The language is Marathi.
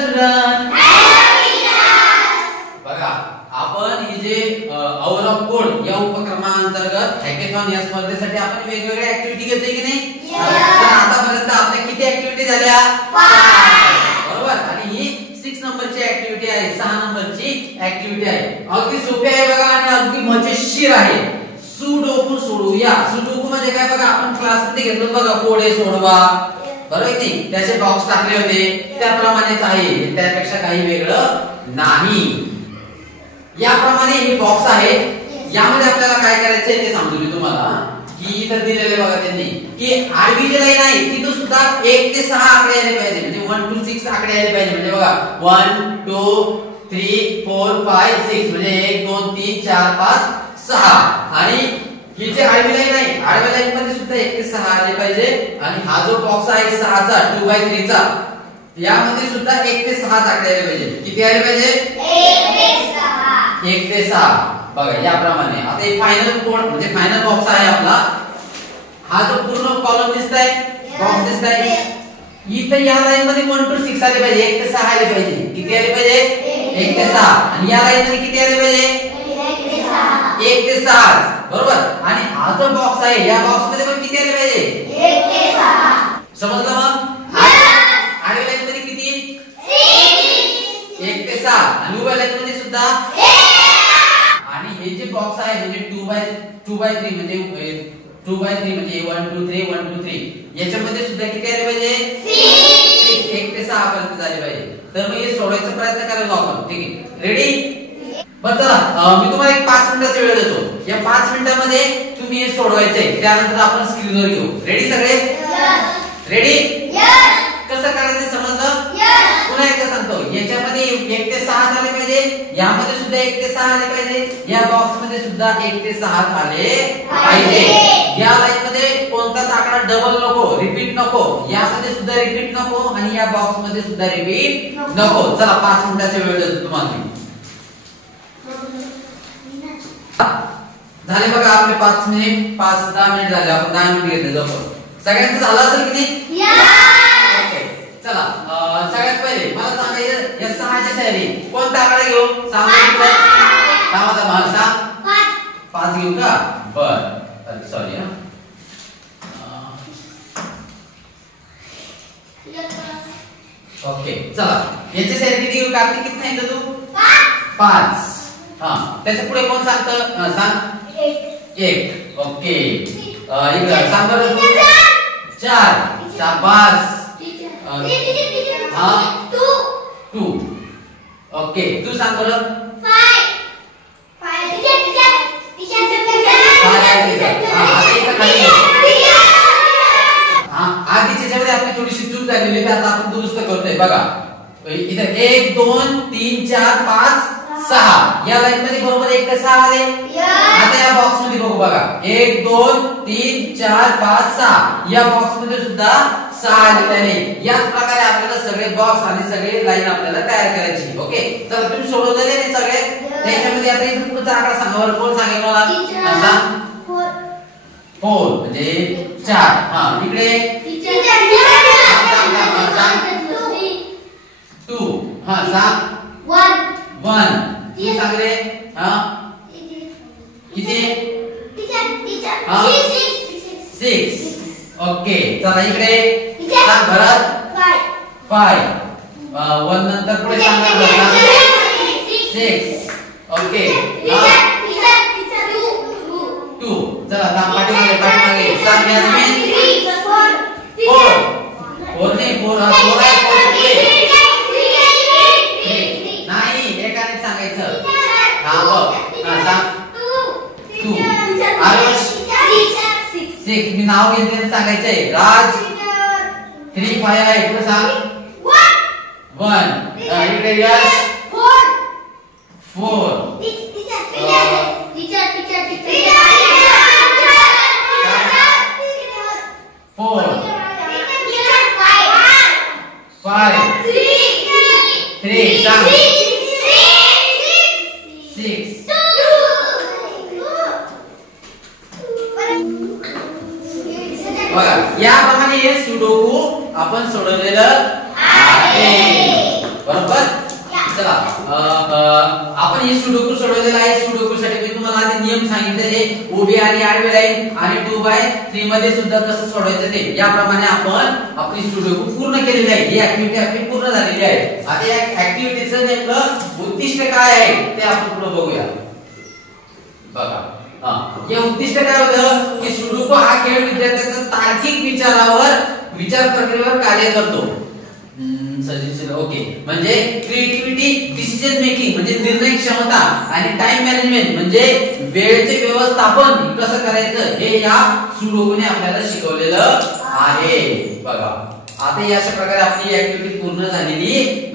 स्टुडंट. बघा आपण ही जे आवर ऑफ कोड या उपक्रमांतर्गत हॅकेथॉन या स्पर्धेसाठी आपण वेगवेगळ्या ऍक्टिव्हिटी घेतोय की नाही? तर आतापर्यंत आपल्या किती ऍक्टिव्हिटी झाल्या? 5. बरोबर. आणि ही 6 नंबरची ऍक्टिव्हिटी आहे, 6 नंबरची ऍक्टिव्हिटी आहे. अगदी सोपी आहे बघा आणि अगदी मजेशीर आहे. सुडोकू सोडवूया. सुडोकू म्हणजे काय बघा, आपण क्लासमध्ये घेतलं बघा, कोडे सोडवा, बरोबर की नाही? त्याचे बॉक्स टाकले होते त्याप्रमाणेच आहे, त्यापेक्षा काही वेगळं नाही. याप्रमाणे हे बॉक्स आहे. यामध्ये आपल्याला काय करायचंय ते सांगतो मी तुम्हाला. की इथं दिलेले बघा त्यांनी की आडवी जी लाईन आहे तिथं सुद्धा 1 ते 6 आकडे आले पाहिजे, म्हणजे 1 to 6 आकडे आले पाहिजे. म्हणजे बघा 1 2 3 4 5 6 म्हणजे 1 2 3 4 5 6. आणि ही जी आडवी लाईन आहे, आडव्या लाईन मध्ये सुद्धा 1 ते 6 आले पाहिजे. आणि हा जो बॉक्स आहे 6 चा 2/3 चा, यामध्ये सुद्धा 1 ते 6 आकडे आले पाहिजे. किती आले पाहिजे? 1 ते 6. बघा याप्रमाणे. आता हे फायनल कोड म्हणजे फायनल बॉक्स आहे आपला. हा जो पूर्ण कॉलम दिसताय, बॉक्स दिसताय, इथे या लाईन मध्ये 1 to 6 आले पाहिजे, 1 ते 6 आले पाहिजे. किती आले पाहिजे? 1 ते 6. आणि या लाईन मध्ये किती आले पाहिजे? 1 ते 6. बरोबर. आणि हा जो बॉक्स आहे या बॉक्स मध्ये पण किती आले पाहिजे? 1 ते 6. समजलं मग? आडव्या लाईन मध्ये किती? 1 ते 6. आणि उभ्या लाईन मध्ये सुद्धा. आणि हे जे बॉक्स आहे म्हणजे 2/3 म्हणजे 2/3 म्हणजे 1 2 3 1 2 3, याच्यामध्ये सुद्धा किती आले पाहिजे? 6. 1 ते 6 पर्यंत झाले पाहिजे. तर मग हे सोडवायचा प्रयत्न करायला आपण. ठीक आहे, रेडी? बरं चला, मी तुम्हाला एक 5 मिनिटाचा वेळ देतो. या 5 मिनिटांमध्ये तुम्ही हे सोडवायचंय. त्यानंतर आपण स्क्रीनवर घेऊ. रेडी सगळे? रेडी? कसं करायचं समजलं? पुन्हा एकदा सांगतो. याच्यामध्ये 1 ते 6 झाले पाहिजे, यामध्ये सुद्धा 1 ते 6 आले पाहिजे, या बॉक्स मध्ये सुद्धा 1 ते 6 आले पाहिजे. या लाईन मध्ये कोणताच आकडा डबल नको, रिपीट नको, यामध्ये सुद्धा रिपीट नको, आणि या बॉक्स मध्ये सुद्धा रिपीट नको. चला 5 मिनिटाचा वेळ देतो तुम्हाला. झाले बघा आपले 5 मिनिट, 5-10 मिनिट झाले. आपण 10 मिनिट घेतले जवळ. सगळ्यांचं झालं असेल की नाही? चला, सगळ्यात पहिले मला सांगायचं या 6च्या तयारी कोणता आकडा घेऊ? सांगा. 5 घेऊ का? बर, सॉरी हा. ओके चला, याच्या तयारी किती घेऊ? कार्तिक किती सांगितलं तू? 5. हा, त्याच्या पुढे कोण सांगतं? सांग. 1. ओके, इकडे सांग बरं. 4. शाबास. हाँ 2. ओके, तू सांग बरं. 5. आधीच्या ज्यामध्ये आपली थोडीशी चूक झालेली आहे, आता आपण दुरुस्त करतोय. बघा इथे 1 2 3 4 5 6 या लाईन मध्ये बरोबर 1 ते 6 आले. आता या बॉक्स मध्ये बघू बघा, 1 2 3 4 5 6 या बॉक्स मध्ये सुद्धा 6 आलेले आहे. याच प्रकारे आपल्याला सगळे बॉक्स आणि सगळे लाईन आपल्याला तयार करायची. ओके चला, तुम्ही सोडवलेले नाही सगळे. त्याच्यामध्ये आता इथे पुढचा आकडा सांगा बरं. कोण सांगेल मला? सांग. 4 म्हणजे 4. हा, इकडे 2. हा सांग. 1. तू सांग रे. हा किती? 6. ओके चला, इकडे सांग भरत. 5. 1 नंतर पुढे सांग. 6. ओके 2. चला पाठीमागे सांग. यास्मिन 4. 4 नाही, 4 नाही, एकाने सांगायचं. हा बघ, सांग. 2. आरुष 6. मी नाव घेते सांगायचंय. राज 3 5 आहे. पुढे सांग. 1. इकडे यश 4. 5 3 सांग. 6. बघा याप्रमाणे हे सुडोकू आपण सोडवलेलं आहे. बरोबर. चला आपण हे सुडोकू सोडवलेलं आहे. सुडोकू साठी मी तुम्हाला आधी नियम सांगितले, हे उभी आणि आडवी लाईन आणि 2/3 मध्ये सुद्धा कसं सोडवायचं ते याप्रमाणे आपण आपली सुडोकू पूर्ण केलेली आहे. ही ऍक्टिव्हिटी आपली पूर्ण झालेली आहे. आता या ऍक्टिव्हिटीचं नेमकं उद्दिष्ट काय आहे ते आपण पुढे बघूया. बघा हे उद्दिष्ट काय होतं की सुडोकू हा खेळ विद्यार्थ्यांचा तार्किक विचार प्रक्रियेवर कार्य करतो. सजेशन ओके म्हणजे क्रिएटिव्हिटी, डिसिजन मेकिंग म्हणजे निर्णय क्षमता आणि टाइम मॅनेजमेंट म्हणजे वेळेचे व्यवस्थापन कसं करायचं हे या सुडोकूने आपल्याला शिकवलेलं आहे. बघा आता या अशा प्रकारे आपली ऍक्टिव्हिटी पूर्ण झालेली नाही.